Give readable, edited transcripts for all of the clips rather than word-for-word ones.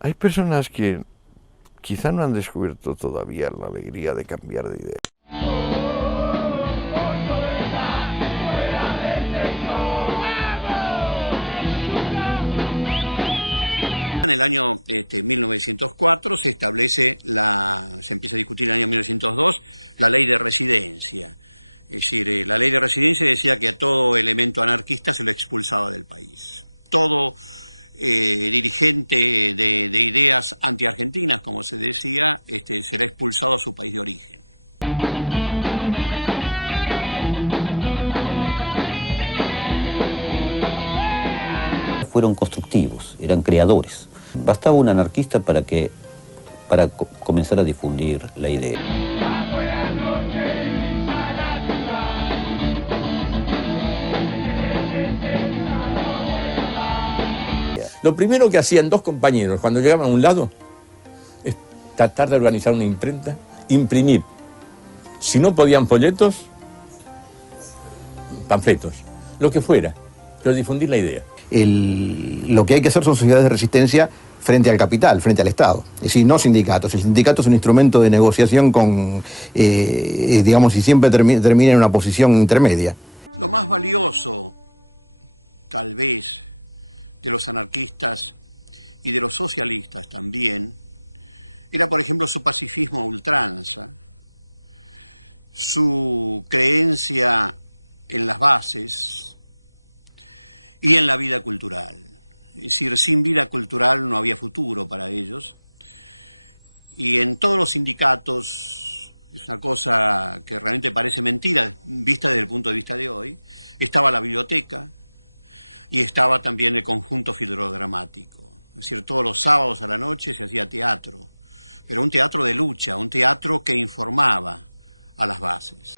Hay personas que quizá no han descubierto todavía la alegría de cambiar de idea. En el año 1904 se establece se empieza a discutir en el año 1902 la ley de residencia. Es decir, la ley de residencia decía que a todo elemento anarquista se lo expulsaba del país. Todo dirigente de ideas antiargentinas, como se decía, será expulsado a su país de origen. Fueron constructivos, eran creadores. Bastaba un anarquista para comenzar a difundir la idea. Lo primero que hacían dos compañeros cuando llegaban a un lado es tratar de organizar una imprenta, imprimir. Si no podían folletos, panfletos, lo que fuera, pero difundir la idea. Lo que hay que hacer son sociedades de resistencia frente al capital, frente al Estado. Es decir, no sindicatos. El sindicato es un instrumento de negociación digamos, y siempre termina en una posición intermedia. Lo más valioso, tal vez, de los anarquistas y de los socialistas también, era, por ejemplo, su pacifismo a ultranza, su creencia en las bases y en la vida cultural. Es decir, sin vida cultural no había futuro para ellos. Y en todos los sindicatos, es una cosa que realmente parece mentira, vista desde el punto de vista de hoy, estaba la biblioteca y estaba también el conjunto filorodramático. Es decir, todos los sábados a la noche se hacía teatro, pero un teatro de lucha, un teatro que informaba a las bases.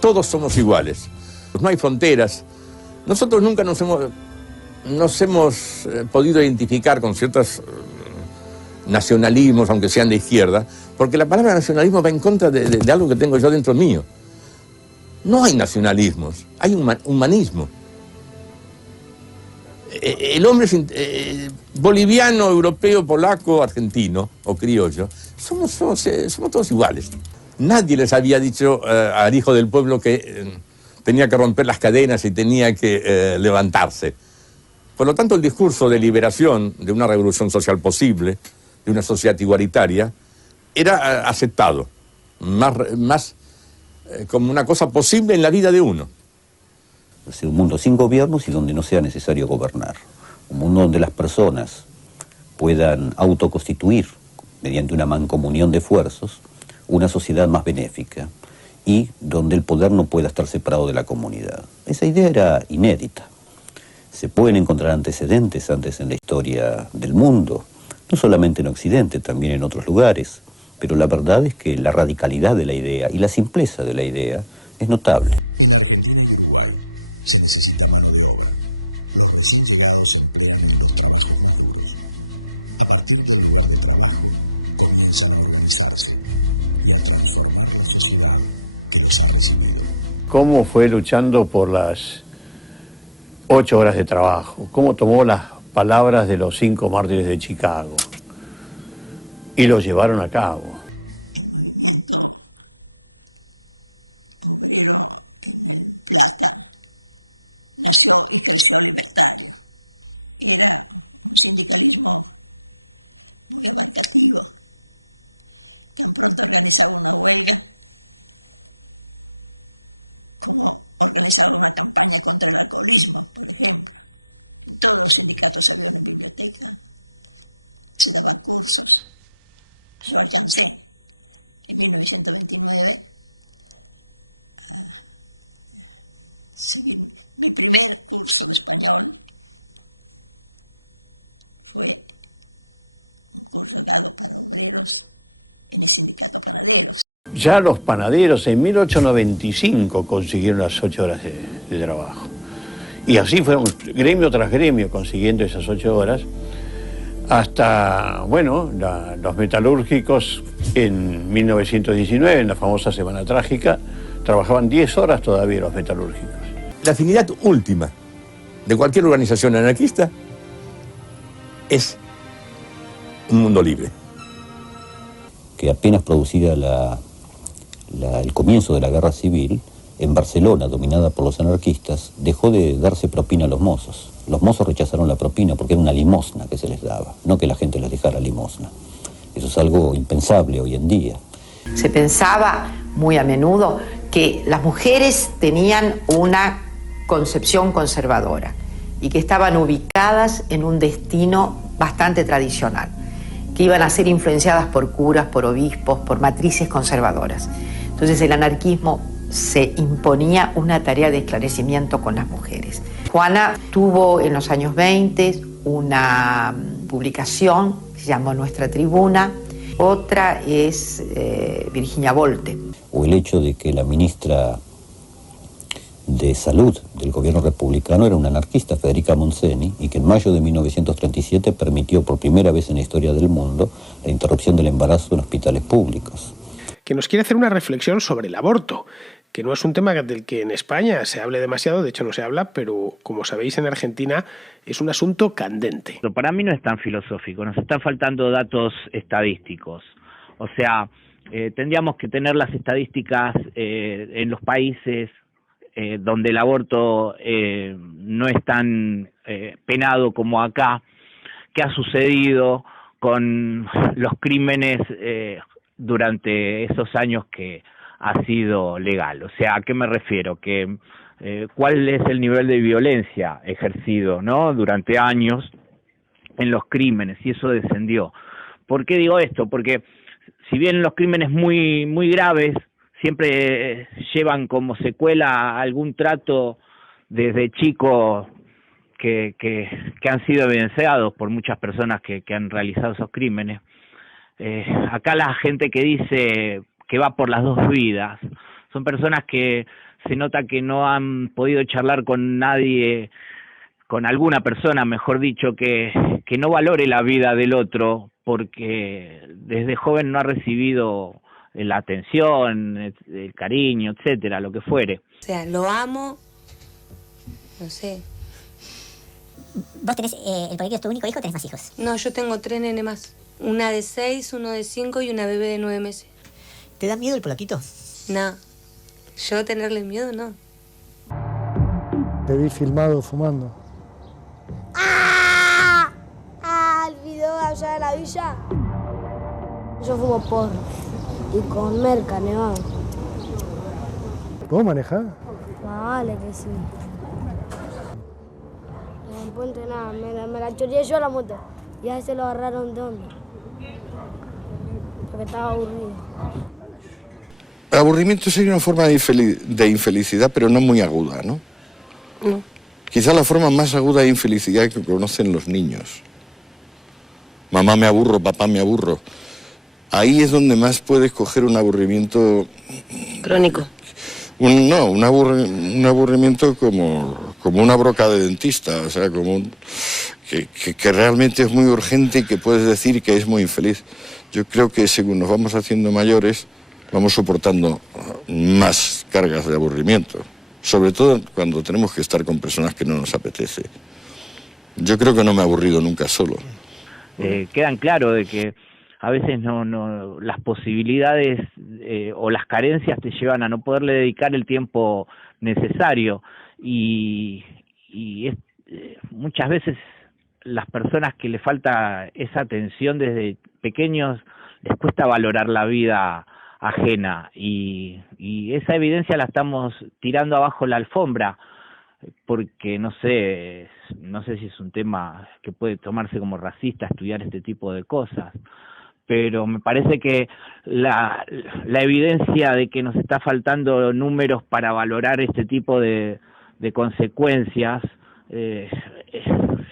Todos somos iguales, no hay fronteras. Nosotros nunca nos hemos podido identificar con ciertos nacionalismos, aunque sean de izquierda, porque la palabra nacionalismo va en contra de algo que tengo yo dentro mío. No hay nacionalismos, hay humanismo. El hombre boliviano, europeo, polaco, argentino o criollo, somos todos iguales. Nadie les había dicho al hijo del pueblo que tenía que romper las cadenas y tenía que levantarse. Por lo tanto, el discurso de liberación, de una revolución social posible, de una sociedad igualitaria, era aceptado, más como una cosa posible en la vida de uno. Es un mundo sin gobiernos y donde no sea necesario gobernar. Un mundo donde las personas puedan autoconstituir, mediante una mancomunión de esfuerzos, una sociedad más benéfica y donde el poder no pueda estar separado de la comunidad. Esa idea era inédita. Se pueden encontrar antecedentes antes en la historia del mundo, no solamente en Occidente, también en otros lugares, pero la verdad es que la radicalidad de la idea y la simpleza de la idea es notable. En Argentina y Uruguay se necesita mano de obra. Los recién llegados se emplean en los trabajos más duros. A partir del lugar de trabajo, comienzan a organizarse y a transformar la sociedad que los ha recibido. ¿Cómo fue luchando por las 8 horas de trabajo? ¿Cómo tomó las palabras de los 5 mártires de Chicago y lo llevaron a cabo? El movimiento obrero en el Plata nació y creció libertario. Era un sindicalismo muy abarcativo. Tan pronto organizaba una huelga como organizaba una campaña contra el alcoholismo, por ejemplo. En todos los sindicatos había una biblioteca, se daban cursos. Yo alcancé en 1929 a seguir. Mi primer curso de español fue un curso dado para obreros en el sindicato Panaderos. Ya los panaderos en 1895 consiguieron las 8 horas de trabajo. Y así fueron gremio tras gremio consiguiendo esas 8 horas, hasta, bueno, los metalúrgicos en 1919, en la famosa Semana Trágica, trabajaban 10 horas todavía los metalúrgicos. La finalidad última de cualquier organización anarquista es un mundo libre. Que apenas producida el comienzo de la guerra civil, en Barcelona, dominada por los anarquistas, dejó de darse propina a los mozos. Los mozos rechazaron la propina porque era una limosna que se les daba, no que la gente les dejara limosna. Eso es algo impensable hoy en día. Se pensaba muy a menudo que las mujeres tenían una concepción conservadora y que estaban ubicadas en un destino bastante tradicional, que iban a ser influenciadas por curas, por obispos, por matrices conservadoras. Entonces el anarquismo se imponía una tarea de esclarecimiento con las mujeres. Juana tuvo en los años 20 una publicación que se llamó Nuestra Tribuna, otra es Virginia Volte. O el hecho de que la ministra de Salud del gobierno republicano era una anarquista, Federica Montseny, y que en mayo de 1937 permitió por primera vez en la historia del mundo la interrupción del embarazo en hospitales públicos. Que nos quiere hacer una reflexión sobre el aborto, que no es un tema del que en España se hable demasiado, de hecho no se habla, pero como sabéis en Argentina es un asunto candente. Para mí no es tan filosófico, nos están faltando datos estadísticos. O sea, tendríamos que tener las estadísticas en los países donde el aborto no es tan penado como acá, qué ha sucedido con los crímenes durante esos años que ha sido legal. O sea, ¿a qué me refiero? Que ¿cuál es el nivel de violencia ejercido, ¿no?, durante años en los crímenes? Y eso descendió. ¿Por qué digo esto? Porque si bien los crímenes muy, muy graves siempre llevan como secuela algún trato desde chico que han sido evidenciados por muchas personas que han realizado esos crímenes, acá la gente que dice que va por las dos vidas son personas que se nota que no han podido charlar con nadie, con alguna persona, mejor dicho, que no valore la vida del otro, porque desde joven no ha recibido la atención, el cariño, etcétera, lo que fuere. O sea, lo amo, no sé. ¿Vos tenés, el por qué es tu único hijo, o tenés más hijos? No, yo tengo 3 nenes más. Una de 6, uno de 5 y una bebé de 9 meses. ¿Te da miedo el polaquito? No. Yo tenerle miedo, no. Te vi filmado fumando. ¡Ah! El video allá de la villa. Yo fumo porro. Y con merca, nevado. ¿Puedo manejar? Vale que sí. En el puente nada, me la choreé yo a la moto. Y a ese lo agarraron de onda. Porque estaba aburrido. El aburrimiento sería una forma de infelicidad, pero no muy aguda, ¿no? No. Quizá la forma más aguda de infelicidad que conocen los niños. Mamá me aburro, papá me aburro. Ahí es donde más puedes coger un aburrimiento... Crónico. Un aburrimiento como una broca de dentista, o sea, como que realmente es muy urgente y que puedes decir que es muy infeliz. Yo creo que según nos vamos haciendo mayores, vamos soportando más cargas de aburrimiento, sobre todo cuando tenemos que estar con personas que no nos apetece. Yo creo que no me he aburrido nunca solo. Quedan claro de que a veces no las posibilidades o las carencias te llevan a no poderle dedicar el tiempo necesario y muchas veces las personas que le falta esa atención desde pequeños les cuesta valorar la vida ajena y esa evidencia la estamos tirando abajo la alfombra porque no sé si es un tema que puede tomarse como racista estudiar este tipo de cosas, pero me parece que la evidencia de que nos está faltando números para valorar este tipo de consecuencias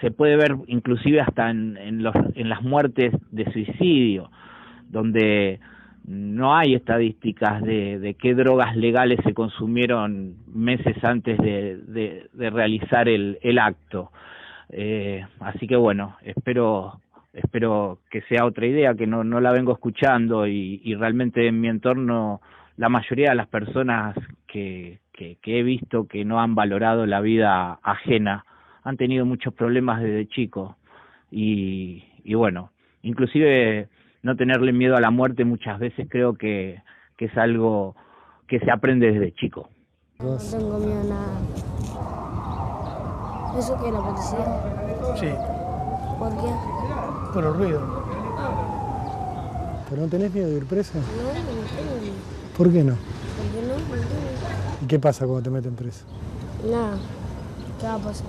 se puede ver inclusive hasta en las muertes de suicidio, donde no hay estadísticas de qué drogas legales se consumieron meses antes de realizar el acto. Así que bueno, espero que sea otra idea, que no la vengo escuchando y realmente en mi entorno la mayoría de las personas que he visto que no han valorado la vida ajena han tenido muchos problemas desde chicos y bueno, inclusive no tenerle miedo a la muerte muchas veces creo que es algo que se aprende desde chico. No tengo miedo a nada. ¿Eso qué es la policía? Sí, ¿Por qué? por el ruido. ¿Pero no tenés miedo de ir preso? No tengo miedo. ¿Por qué no? ¿Por qué no? No tengo. ¿Y qué pasa cuando te meten preso? Nada. ¿Qué va a pasar?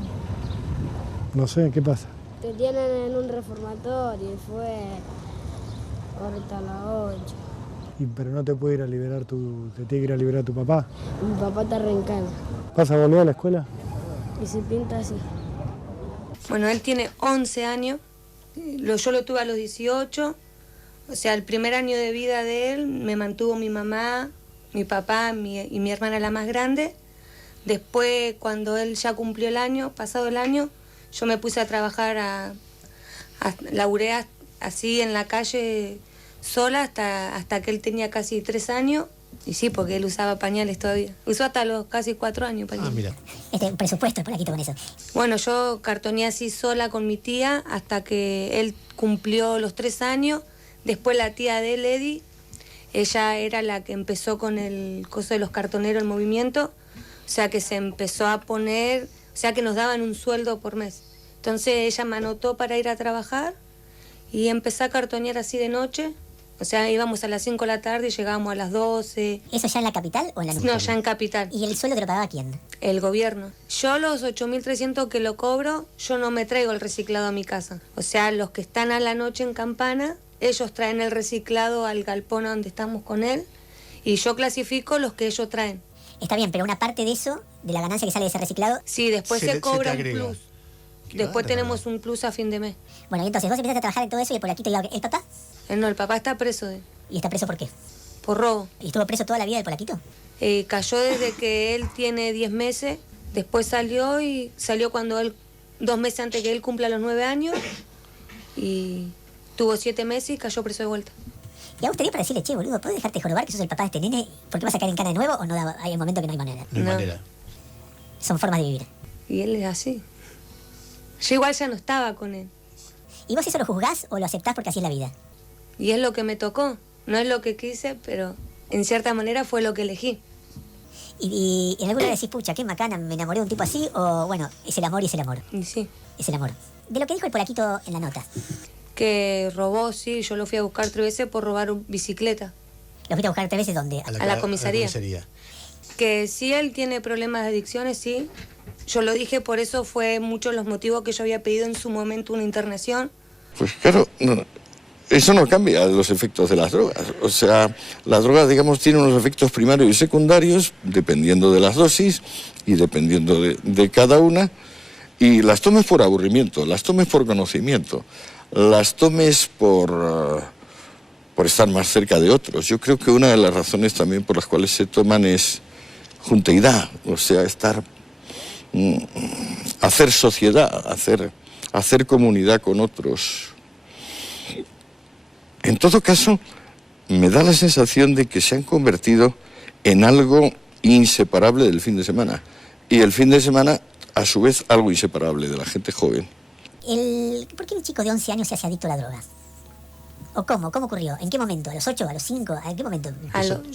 No sé, ¿qué pasa? Te tienen en un reformatorio y fue ahorita a las 8. Pero no te puede ir a liberar te tiene que ir a liberar tu papá. Mi papá está reencana ¿Vas a volver a la escuela? y se pinta así. Bueno, él tiene 11 años, yo lo tuve a los 18, o sea, el primer año de vida de él me mantuvo mi mamá, mi papá y mi hermana la más grande. Después, cuando él ya cumplió el año, pasado el año, yo me puse a trabajar, laburé así en la calle sola hasta que él tenía casi 3 años. Y sí, porque él usaba pañales todavía. Usó hasta los casi 4 años pañales. Ah, mira. Un presupuesto por aquí con eso. Bueno, yo cartoneé así sola con mi tía hasta que él cumplió los 3 años. Después la tía de él, Eddie, ella era la que empezó con el coso de los cartoneros, el movimiento. O sea que se empezó a poner, o sea que nos daban un sueldo por mes. Entonces ella me anotó para ir a trabajar y empecé a cartonear así de noche. O sea, íbamos a las 5 de la tarde y llegábamos a las 12. ¿Eso ya en la capital o en la No, ya en capital. ¿Y el sueldo te lo pagaba quién? El gobierno. Yo los 8.300 que lo cobro, yo no me traigo el reciclado a mi casa. O sea, los que están a la noche en Campana, ellos traen el reciclado al galpón donde estamos con él y yo clasifico los que ellos traen. Está bien, pero una parte de eso, de la ganancia que sale de ese reciclado... Sí, después se cobra un agrega. plus. Después tenemos un plus a fin de mes. Bueno, y entonces vos empezaste a trabajar en todo eso y por aquí te iba el papá. No, el papá está preso. ¿Y está preso por qué? Por robo. ¿Y estuvo preso toda la vida el polaquito? Cayó desde que él tiene 10 meses, después salió cuando él, 2 meses antes que él cumpla los 9 años, y tuvo 7 meses y cayó preso de vuelta. ¿Y a vos tenés para decirle, che, boludo, ¿puedes dejarte jorobar que sos el papá de este nene? ¿Por qué vas a caer en cana de nuevo o no hay un momento que no hay manera? No hay manera. Son formas de vivir. Y él es así. Yo igual ya no estaba con él. ¿Y vos eso lo juzgás o lo aceptás porque así es la vida? Y es lo que me tocó. No es lo que quise, pero en cierta manera fue lo que elegí. ¿Y en alguna vez decís, pucha, qué macana, me enamoré de un tipo así? O bueno, es el amor y es el amor. Y sí. Es el amor. De lo que dijo el polaquito en la nota. Que robó, sí, yo lo fui a buscar 3 veces por robar bicicleta. ¿Lo fuiste a buscar 3 veces dónde? A la comisaría. Que sí, él tiene problemas de adicciones, sí. Yo lo dije, por eso fue muchos los motivos que yo había pedido en su momento una internación. Pues claro, no, eso no cambia los efectos de las drogas. O sea, la droga, digamos, tiene unos efectos primarios y secundarios dependiendo de las dosis y dependiendo de cada una. Y las tomes por aburrimiento, las tomes por conocimiento, las tomes por estar más cerca de otros. Yo creo que una de las razones también por las cuales se toman es junteidad, o sea, hacer sociedad, hacer comunidad con otros. En todo caso, me da la sensación de que se han convertido en algo inseparable del fin de semana. Y el fin de semana, a su vez, algo inseparable de la gente joven. ¿Por qué un chico de 11 años se hace adicto a la droga? ¿O cómo? ¿Cómo ocurrió? ¿En qué momento? ¿A los 8? ¿A los 5? ¿En qué momento? O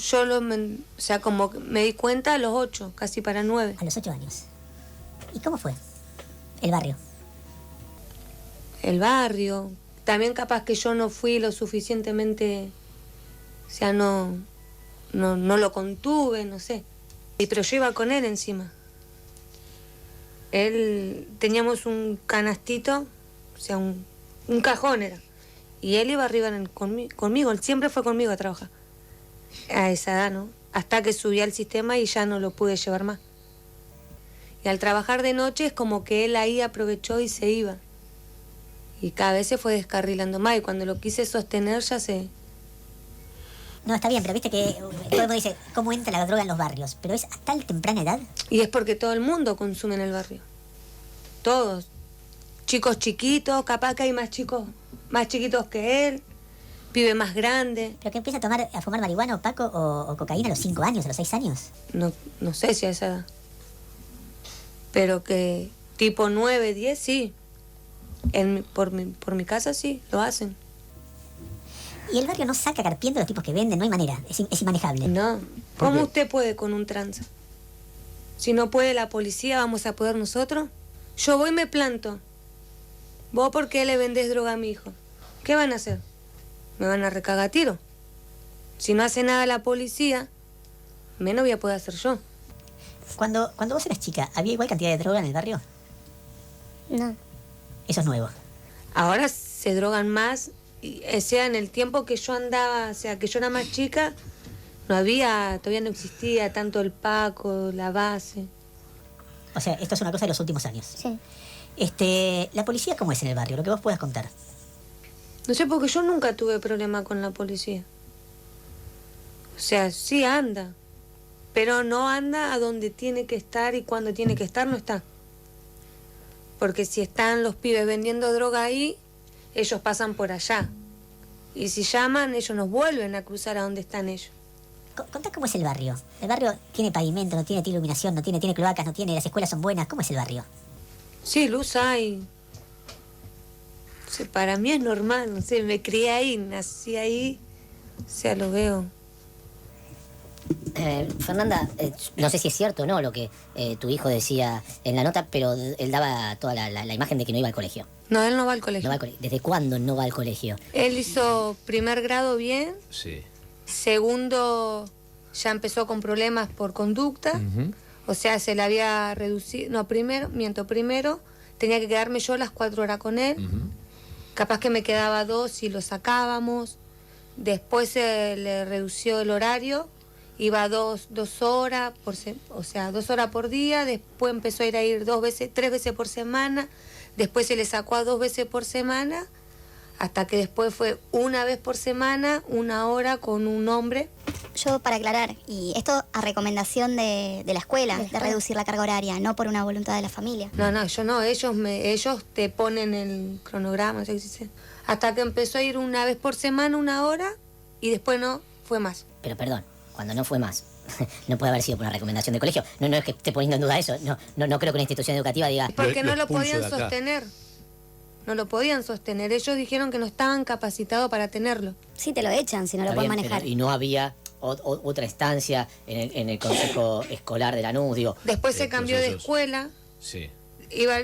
sea, como me di cuenta a los 8, casi para 9. A los 8 años. ¿Y cómo fue? El barrio. El barrio. También capaz que yo no fui lo suficientemente... O sea, no lo contuve, no sé. Pero yo iba con él encima. Teníamos un canastito, o sea, un cajón era. Y él iba arriba conmigo, él siempre fue conmigo a trabajar. A esa edad, ¿no? Hasta que subí al sistema y ya no lo pude llevar más. Y al trabajar de noche es como que él ahí aprovechó y se iba. Y cada vez se fue descarrilando más y cuando lo quise sostener ya se No, está bien, pero viste que todo el mundo dice, ¿cómo entra la droga en los barrios? Pero es a tal temprana edad. Y es porque todo el mundo consume en el barrio. Todos. Chicos chiquitos, capaz que hay más chicos más chiquitos que él, pibe más grande. ¿Pero que empieza a fumar marihuana o paco o cocaína a los 5 años, a los 6 años? No sé si a esa edad. Pero que tipo 9, 10, sí. Por mi casa sí, lo hacen. Y el barrio no saca carpiendo los tipos que venden, no hay manera, es inmanejable. No. ¿Cómo usted puede con un tranza? Si no puede la policía, ¿vamos a poder nosotros? Yo voy y me planto. ¿Vos por qué le vendés droga a mi hijo? ¿Qué van a hacer? ¿Me van a recagar a tiro? Si no hace nada la policía, menos voy a poder hacer yo. Cuando vos eras chica, ¿había igual cantidad de droga en el barrio? No. Eso es nuevo. Ahora se drogan más, sea en el tiempo que yo andaba, o sea, que yo era más chica, todavía no existía tanto el paco, la base. O sea, esto es una cosa de los últimos años. Sí. ¿La policía cómo es en el barrio? Lo que vos puedas contar. No sé, porque yo nunca tuve problema con la policía. O sea, sí anda, pero no anda a donde tiene que estar y cuando tiene que estar no está. Porque si están los pibes vendiendo droga ahí, ellos pasan por allá. Y si llaman, ellos nos vuelven a cruzar a donde están ellos. Contá cómo es el barrio. ¿El barrio tiene pavimento, no tiene iluminación, no tiene cloacas, no tiene, las escuelas son buenas? ¿Cómo es el barrio? Sí, luz hay. O sea, para mí es normal, no sé, me crié ahí, nací ahí, o sea, lo veo. Fernanda, no sé si es cierto o no lo que tu hijo decía en la nota, pero él daba toda la imagen de que no iba al colegio. No, él no va al colegio. ¿Desde cuándo no va al colegio? Él hizo primer grado bien. Sí. Segundo, ya empezó con problemas por conducta. O sea, se le había reducido. No, primero tenía que quedarme yo las 4 horas con él. Capaz que me quedaba 2 y lo sacábamos. Después se le redució el horario. Iba 2 horas, 2 horas por día. Después empezó a ir 3 veces por semana. Después se le sacó a 2 veces por semana. Hasta que después fue 1 vez por semana, 1 hora con un hombre. Yo, para aclarar, y esto a recomendación de la escuela, de reducir la carga horaria, no por una voluntad de la familia. No, yo no, ellos te ponen el cronograma, no sé qué se dice. Hasta que empezó a ir 1 vez por semana, 1 hora, y después no fue más. Pero perdón, cuando no fue más, no puede haber sido por una recomendación de colegio. No es que esté poniendo en duda eso, no creo que una institución educativa diga... Porque no lo podían sostener. No lo podían sostener. Ellos dijeron que no estaban capacitados para tenerlo. Sí, te lo echan si no lo pueden manejar. Pero, y no había otra instancia en el consejo escolar de Lanús, digo. Después se cambió de escuela. Sí.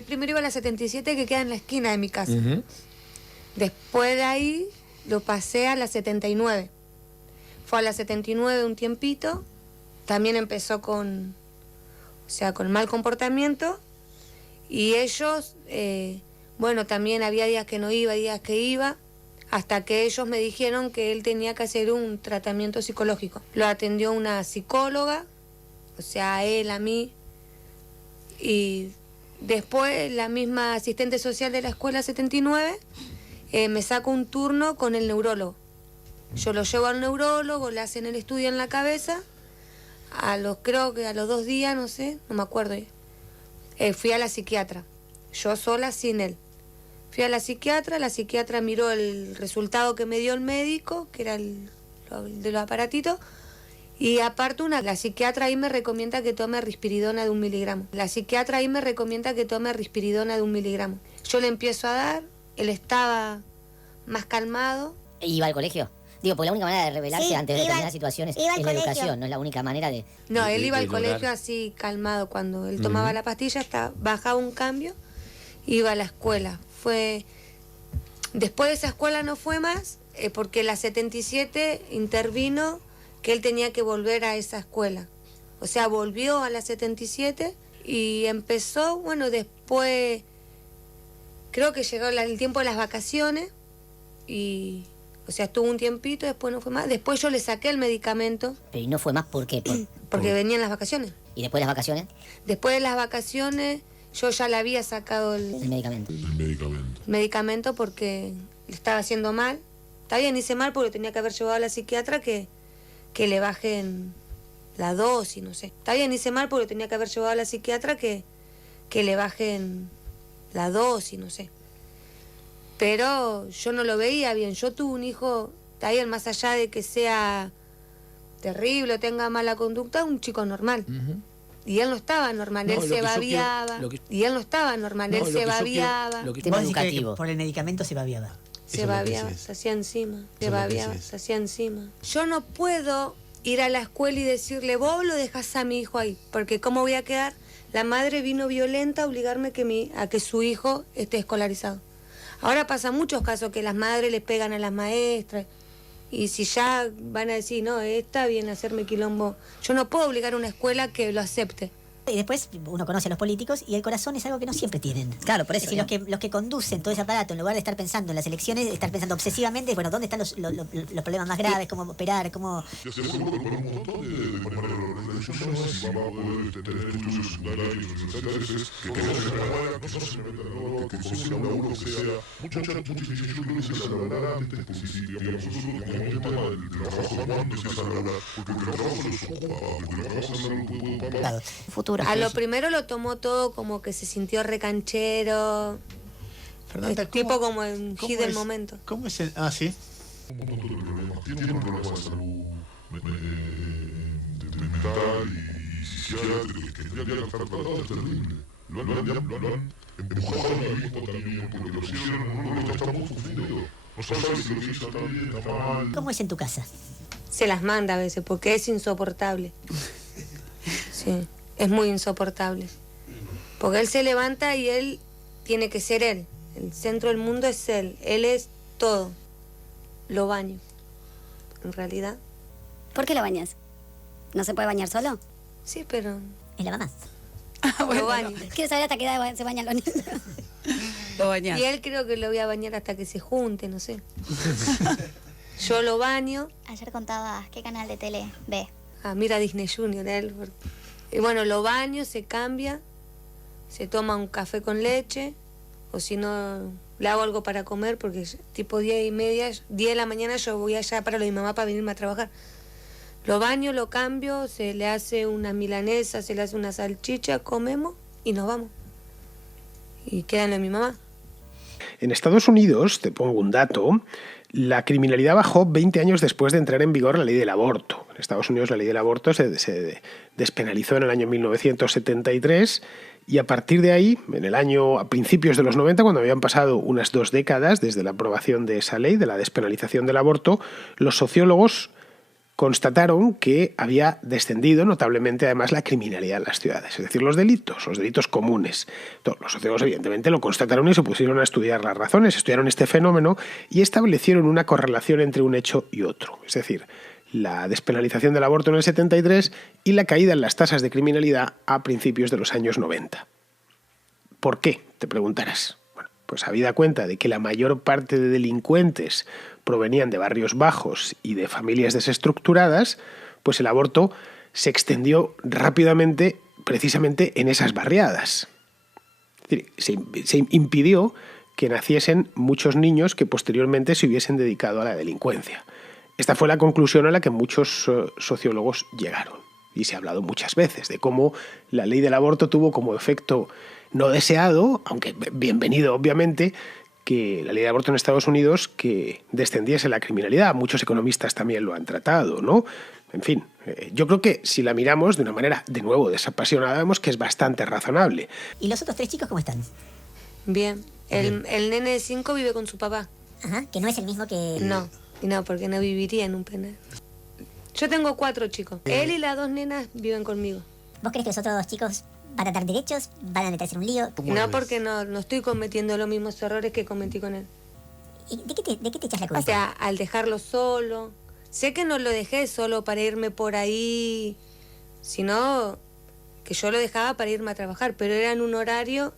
Primero iba a la 77, que queda en la esquina de mi casa. Después de ahí lo pasé a la 79. Fue a la 79 un tiempito. También empezó con mal comportamiento. Y ellos... bueno, también había días que no iba, días que iba, hasta que ellos me dijeron que él tenía que hacer un tratamiento psicológico. Lo atendió una psicóloga, o sea, a él, a mí, y después la misma asistente social de la escuela 79 me sacó un turno con el neurólogo. Yo lo llevo al neurólogo, le hacen el estudio en la cabeza, creo que a los 2 días, no sé, no me acuerdo, fui a la psiquiatra. Yo sola, sin él. Fui a la psiquiatra miró el resultado que me dio el médico, que era de los aparatitos, y aparte la psiquiatra ahí me recomienda que tome risperidona de 1 miligramo. Yo le empiezo a dar, él estaba más calmado. ¿Iba al colegio? Digo, porque la única manera de rebelarse ante determinadas situaciones es la educación, no es la única manera de... No, él iba al colegio así calmado, cuando él tomaba la pastilla, bajaba un cambio, iba a la escuela. Después de esa escuela no fue más, porque la 77 intervino que él tenía que volver a esa escuela. O sea, volvió a la 77 y empezó, bueno, después, creo que llegó el tiempo de las vacaciones y... O sea, estuvo un tiempito, después no fue más. Después yo le saqué el medicamento. ¿Pero y no fue más por qué? Porque venían las vacaciones. ¿Y después de las vacaciones? Después de las vacaciones yo ya le había sacado el medicamento. Medicamento porque le estaba haciendo mal. Está bien, hice mal porque tenía que haber llevado a la psiquiatra que que le bajen la dosis, no sé. Está bien, hice mal porque tenía que haber llevado a la psiquiatra que le bajen la dosis, no sé. Pero yo no lo veía bien. Yo tuve un hijo, está bien, más allá de que sea terrible o tenga mala conducta, un chico normal. Y él no estaba normal, él se babiaba. Y él no estaba normal, él se babiaba. Tema educativo. Por el medicamento se babiaba. Se babiaba, se hacía encima. Se babiaba, se hacía encima. Yo no puedo ir a la escuela y decirle, vos lo dejás a mi hijo ahí, porque ¿cómo voy a quedar? La madre vino violenta a obligarme a que su hijo esté escolarizado. Ahora pasa muchos casos que las madres le pegan a las maestras. Y si ya van a decir, no, está bien hacerme quilombo, yo no puedo obligar a una escuela que lo acepte. Y después uno conoce a los políticos y el corazón es algo que no siempre tienen. Claro, por eso. Es decir, los que conducen todo ese aparato, en lugar de estar pensando en las elecciones, estar pensando obsesivamente, bueno, ¿dónde están los problemas más graves? ¿Cómo operar? ¿Cómo...? Te aseguro que para un montón de compañeros la discusión no es si va a poder tener estudios secundarios, universitarios, es que no se me muera, que no se me meta en la droga, que consiga un laburo aunque sea. Muchos dicen, yo creo que empieza a laburar antes, porque si, digamos, nosotros, digamos, hay un tema del trabajo, de cuándo empieza a laburar, porque el trabajo los ocupa, porque el trabajo es algo que puede ocupar. Futuro. A lo primero lo tomó todo como que se sintió recanchero. Fernanda, tipo como el hit del momento. ¿Cómo es el...? Ah, sí. Un montón de problemas, que tiene un problema de salud mental y psiquiátrico, y que tendría que estar tratado, es terrible. Lo han empujado a un abismo también, porque lo pusieron en un rol donde está muy confundido. No sabe si lo que hizo está bien, está mal. ¿Cómo es en tu casa? Se las manda a veces, porque es insoportable. Sí, es muy insoportable. Porque él se levanta y él tiene que ser él. El centro del mundo es él. Él es todo. Lo baño, en realidad. ¿Por qué lo bañas? ¿No se puede bañar solo? Sí, pero... ¿Y la mamá? Lo baño. Quiero saber hasta qué edad se bañan los niños. Lo bañas. Y él creo que lo voy a bañar hasta que se junte, no sé. Yo lo baño. Ayer contabas, ¿qué canal de tele ve? Ah, mira Disney Junior, él. Y bueno, lo baño, se cambia, se toma un café con leche, o si no, le hago algo para comer, porque tipo 10:30, 10 de la mañana yo voy allá para lo de mi mamá para venirme a trabajar. Lo baño, lo cambio, se le hace una milanesa, se le hace una salchicha, comemos y nos vamos. Y queda en lo de mi mamá. En Estados Unidos, te pongo un dato, la criminalidad bajó 20 años después de entrar en vigor la ley del aborto. En Estados Unidos la ley del aborto se despenalizó en el año 1973 y a partir de ahí, a principios de los 90, cuando habían pasado unas 2 décadas desde la aprobación de esa ley, de la despenalización del aborto, los sociólogos constataron que había descendido notablemente además la criminalidad en las ciudades, es decir, los delitos comunes. Los sociólogos evidentemente lo constataron y se pusieron a estudiar las razones, estudiaron este fenómeno y establecieron una correlación entre un hecho y otro. Es decir, la despenalización del aborto en el 73 y la caída en las tasas de criminalidad a principios de los años 90. ¿Por qué?, te preguntarás. Bueno, pues habida cuenta de que la mayor parte de delincuentes provenían de barrios bajos y de familias desestructuradas, pues el aborto se extendió rápidamente precisamente en esas barriadas. Es decir, se impidió que naciesen muchos niños que posteriormente se hubiesen dedicado a la delincuencia. Esta fue la conclusión a la que muchos sociólogos llegaron. Y se ha hablado muchas veces de cómo la ley del aborto tuvo como efecto no deseado, aunque bienvenido obviamente, que la ley de aborto en Estados Unidos que descendiese la criminalidad. Muchos economistas también lo han tratado, ¿no? En fin, yo creo que si la miramos de una manera, de nuevo, desapasionada, vemos que es bastante razonable. ¿Y los otros 3 chicos cómo están? Bien. El nene de 5 vive con su papá. Ajá, que no es el mismo que... No, porque no viviría en un penal. Yo tengo 4 chicos. Él y las 2 nenas viven conmigo. ¿Vos crees que los otros 2 chicos van a dar derechos? ¿Van a meterse en un lío? No, porque no estoy cometiendo los mismos errores que cometí con él. ¿Y de qué te echas la culpa? O sea, al dejarlo solo. Sé que no lo dejé solo para irme por ahí, sino que yo lo dejaba para irme a trabajar, pero era en un horario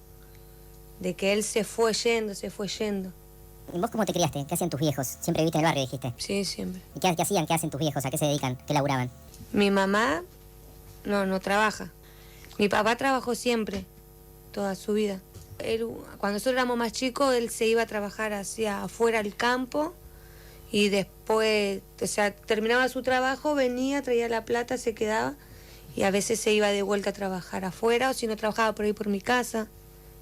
de que él se fue yendo. ¿Y vos cómo te criaste? ¿Qué hacían tus viejos? Siempre viviste en el barrio, dijiste. Sí, siempre. ¿Y qué hacían? ¿Qué hacen tus viejos? ¿A qué se dedican? ¿Qué laburaban? Mi mamá no trabaja. Mi papá trabajó siempre, toda su vida. Cuando nosotros éramos más chicos, él se iba a trabajar hacia afuera al campo Y después, o sea, terminaba su trabajo, venía, traía la plata, se quedaba y a veces se iba de vuelta a trabajar afuera o si no trabajaba por ahí por mi casa,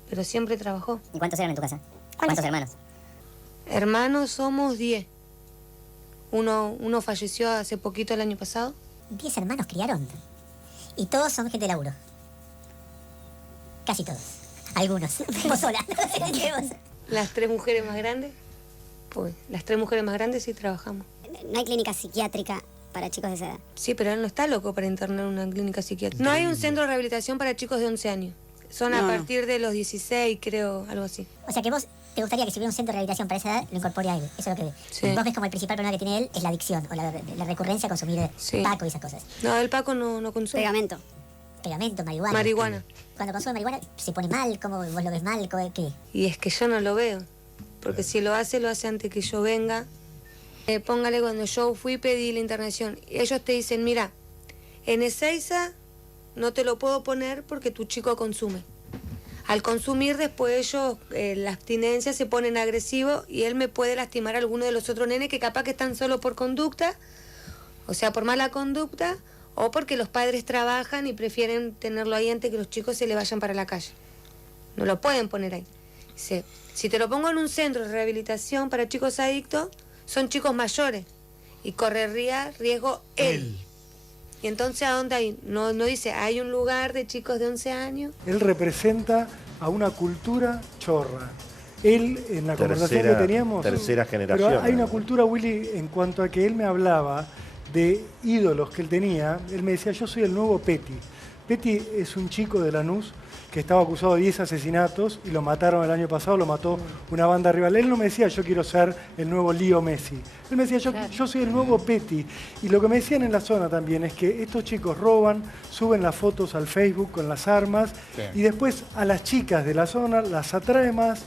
pero siempre trabajó. ¿Y cuántos eran en tu casa? ¿Cuántos hermanos? Hermanos somos 10. Uno falleció hace poquito el año pasado. 10 hermanos criaron. Y todos son gente de laburo. Casi todos. Algunos. Vos sola. Las 3 mujeres más grandes, pues las 3 mujeres más grandes sí trabajamos. No hay clínica psiquiátrica para chicos de esa edad. Sí, pero él no está loco para internar en una clínica psiquiátrica. No hay un centro de rehabilitación para chicos de 11 años. Son a partir de los 16, creo, algo así. O sea que vos te gustaría que si hubiera un centro de rehabilitación para esa edad, lo incorpore a él. Eso es lo que Sí. vos ves como el principal problema que tiene él es la adicción o la recurrencia a consumir Paco y esas cosas. No, el Paco no consume. Pegamento. Pegamento, marihuana. Marihuana. Cuando consume marihuana, ¿se pone mal? ¿Cómo vos lo ves mal? ¿Qué? Y es que yo no lo veo. Porque si lo hace antes que yo venga. Póngale, cuando yo fui pedí la internación. Ellos te dicen, mira, en Ezeiza no te lo puedo poner porque tu chico consume. Al consumir después ellos, la abstinencia se ponen agresivos y él me puede lastimar a alguno de los otros nenes que capaz que están solo por conducta, o sea, por mala conducta, o porque los padres trabajan y prefieren tenerlo ahí antes que los chicos se le vayan para la calle. No lo pueden poner ahí. Dice, si te lo pongo en un centro de rehabilitación para chicos adictos, son chicos mayores y correría riesgo él. Y entonces, ¿a dónde hay? No dice, hay un lugar de chicos de 11 años. Él representa a una cultura chorra. Él, en la conversación que teníamos... Tercera generación. Pero hay una cultura, Willy, en cuanto a que él me hablaba de ídolos que él tenía. Él me decía, yo soy el nuevo Petty. Petty es un chico de Lanús que estaba acusado de 10 asesinatos y lo mataron el año pasado, lo mató una banda rival. Él no me decía, yo quiero ser el nuevo Leo Messi. Él me decía, yo soy el nuevo Petty. Y lo que me decían en la zona también es que estos chicos roban, suben las fotos al Facebook con las armas y después a las chicas de la zona las atrae más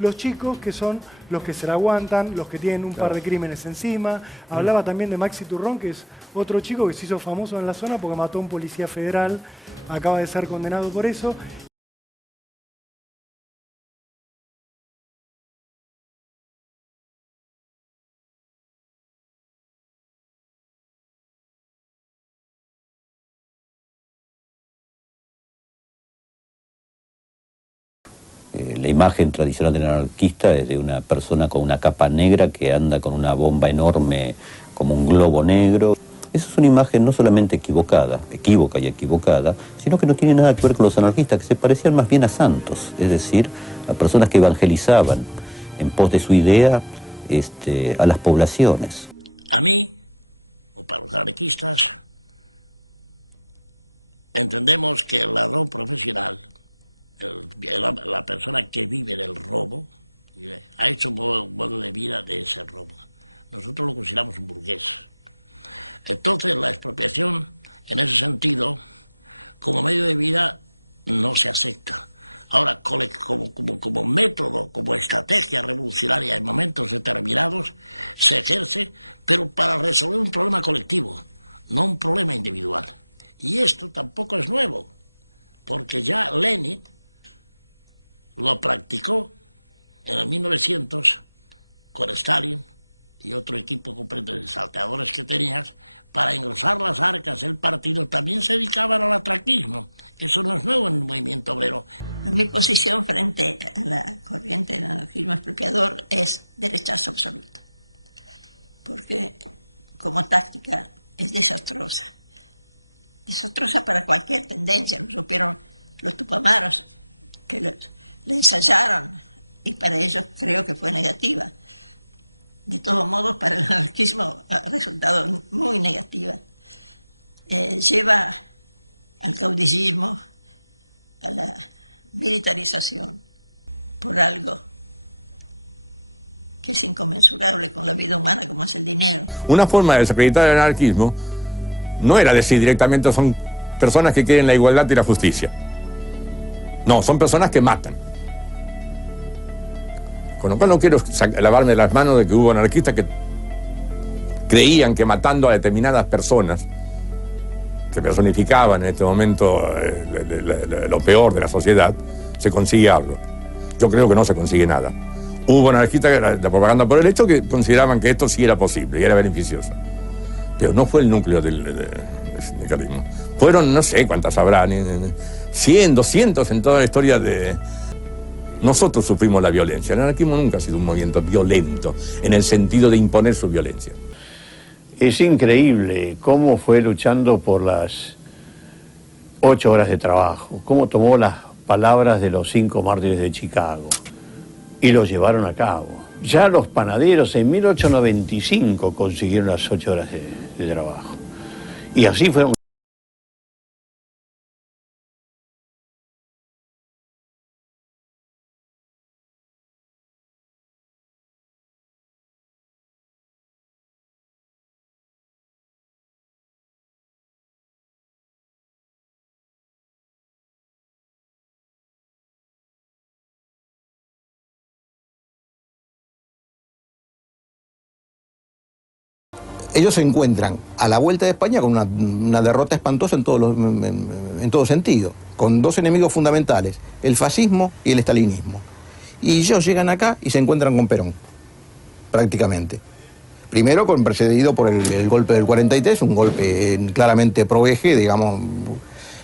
los chicos que son los que se la aguantan, los que tienen un par de crímenes encima. Hablaba también de Maxi Turrón, que es otro chico que se hizo famoso en la zona porque mató a un policía federal, acaba de ser condenado por eso. La imagen tradicional del anarquista es de una persona con una capa negra que anda con una bomba enorme como un globo negro. Esa es una imagen no solamente equívoca y equivocada, sino que no tiene nada que ver con los anarquistas, que se parecían más bien a santos, es decir, a personas que evangelizaban en pos de su idea a las poblaciones. A mí, o para los anarquistas, entendemos que el ladrón profesional, la persona que vive del robo, ha hecho un modo de vida de ese robo. Nosotros lo consideramos un burgués. Entonces la expropiación, en ese sentido, como medio de vida, no se acepta. Ahora, como método, como estrategia revolucionaria en momentos determinados, se ejerce, pero para resolver un problema colectivo, no un problema individual. Y esto tampoco es nuevo, porque ya Lenin lo practicó en el 1900 con Stalin y otro equipo completo de salteadores que tenías para engrosar las arcas del partido. También se dedicaban al atraquismo. Eso no es nuevo en el movimiento obrero. Mi posición frente a la corriente del anarquismo expropiador es de rechazo absoluto, porque como táctica es desastrosa. Desastrosa para cualquier tendencia. Lo supieron los tupamaros que le ensayaron y para ellos creo que fue negativa. De todos modos, para el anarquismo ha resultado muy negativa. Lleva al caudillismo, a la militarización, por algo que es inconmensurable con la vida humana como es el dinero. Una forma de desacreditar el anarquismo no era decir directamente son personas que quieren la igualdad y la justicia. No, son personas que matan. Con lo cual no quiero lavarme las manos de que hubo anarquistas que creían que matando a determinadas personas, que personificaban en este momento lo peor de la sociedad, se consigue algo. Yo creo que no se consigue nada. Hubo anarquistas de la propaganda por el hecho que consideraban que esto sí era posible y era beneficioso. Pero no fue el núcleo del sindicalismo. Fueron, no sé cuántas habrán, 100, 200 en toda la historia de... Nosotros sufrimos la violencia. El anarquismo nunca ha sido un movimiento violento, en el sentido de imponer su violencia. Es increíble cómo fue luchando por las 8 horas de trabajo, cómo tomó las palabras de los 5 mártires de Chicago y lo llevaron a cabo. Ya los panaderos en 1895 consiguieron las 8 horas de trabajo. Y así fueron. Ellos se encuentran a la vuelta de España con una derrota espantosa en todo sentido, con dos enemigos fundamentales, el fascismo y el estalinismo. Y ellos llegan acá y se encuentran con Perón, prácticamente. Primero precedido por el golpe del 43, un golpe claramente pro-eje, digamos.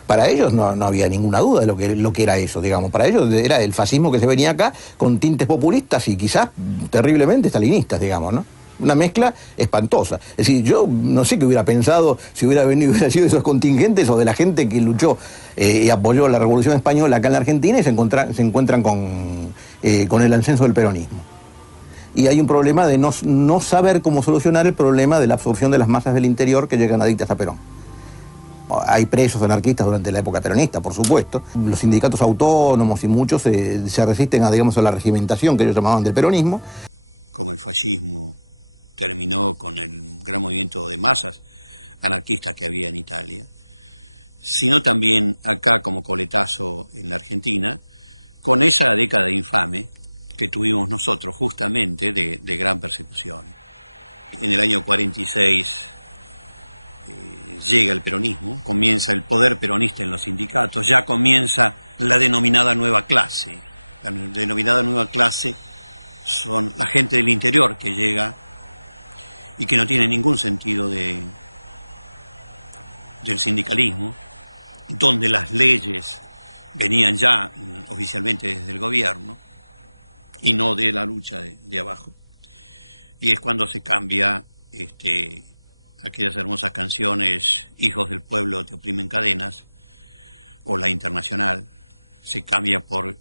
Para ellos no había ninguna duda de lo que era eso, digamos. Para ellos era el fascismo que se venía acá con tintes populistas y quizás terriblemente estalinistas, digamos, ¿no? Una mezcla espantosa. Es decir, yo no sé qué hubiera pensado si hubiera sido de esos contingentes o de la gente que luchó y apoyó la Revolución Española acá en la Argentina y se encuentran con el ascenso del peronismo. Y hay un problema de no saber cómo solucionar el problema de la absorción de las masas del interior que llegan adictas a Perón. Hay presos anarquistas durante la época peronista, por supuesto. Los sindicatos autónomos y muchos se resisten a la regimentación que ellos llamaban del peronismo. Como el fascismo terminó con el gran movimiento de masas anarquistas que había en Italia, sino también acá como coletazo en la Argentina, con esa década infame que tuvimos nosotros justamente de gran persecución. En el año 46 llega el peronismo, comienza el poder peronista en los sindicatos, ya comienza la denominada nueva clase. La denominada nueva clase son la gente del interior que llega y que no tiene ningún sentido del sindicalismo, donde las leyes venían ya oficialmente desde el gobierno y no de la lucha de abajo. Y es cuando se cambia aquellas hermosas canciones, Hijos del Pueblo te oprimen cadenas, o La Internacional, se cambia por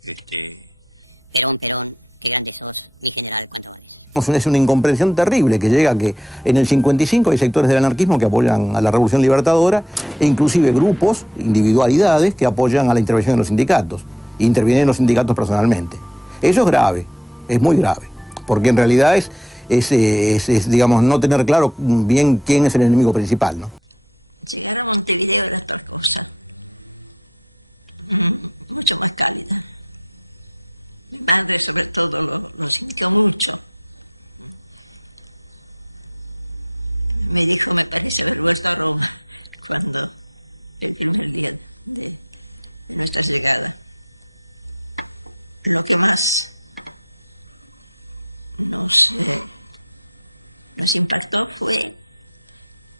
Perón, Perón, qué grande sos, mi general, ¿cuánto vales? Es una incomprensión terrible que llega a que en el 55 hay sectores del anarquismo que apoyan a la Revolución Libertadora e inclusive grupos, individualidades que apoyan a la intervención en los sindicatos, e intervienen en los sindicatos personalmente. Eso es grave, es muy grave, porque en realidad es digamos, no tener claro bien quién es el enemigo principal, ¿no? Llegar a Montevideo era otra cosa, mucho más cálida. Mi madre, sobre todo, lo sintió mucho. Me dijo, me parece haber vuelto a Roma, cuando el primer día de nuestra llegada. Lo que más nos impactó fue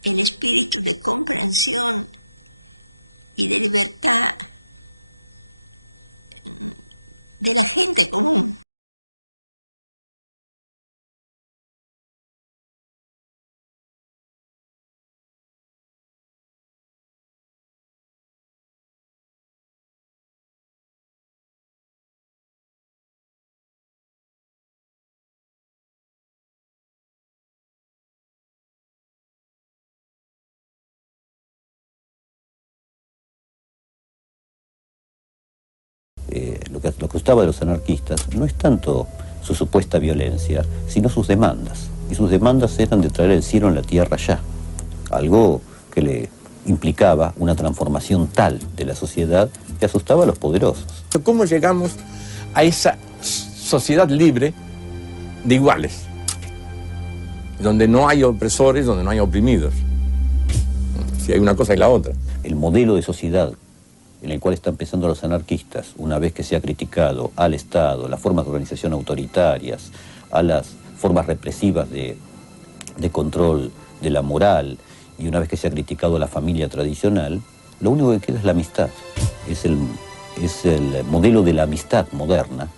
el espíritu de comprensión y de libertad de la gente común. Lo que gustaba de los anarquistas no es tanto su supuesta violencia, sino sus demandas. Y sus demandas eran de traer el cielo en la tierra ya. Algo que le implicaba una transformación tal de la sociedad que asustaba a los poderosos. ¿Cómo llegamos a esa sociedad libre de iguales? Donde no hay opresores, donde no hay oprimidos. Si hay una cosa y la otra. El modelo de sociedad en el cual están pensando los anarquistas, una vez que se ha criticado al Estado, las formas de organización autoritarias, a las formas represivas de control de la moral, y una vez que se ha criticado a la familia tradicional, lo único que queda es la amistad. Es el modelo de la amistad moderna,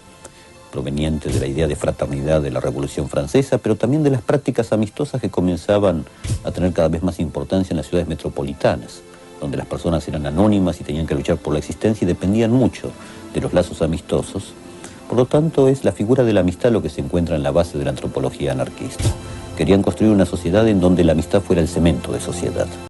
proveniente de la idea de fraternidad de la Revolución Francesa, pero también de las prácticas amistosas que comenzaban a tener cada vez más importancia en las ciudades metropolitanas, donde las personas eran anónimas y tenían que luchar por la existencia y dependían mucho de los lazos amistosos. Por lo tanto, es la figura de la amistad lo que se encuentra en la base de la antropología anarquista. Querían construir una sociedad en donde la amistad fuera el cemento de sociedad.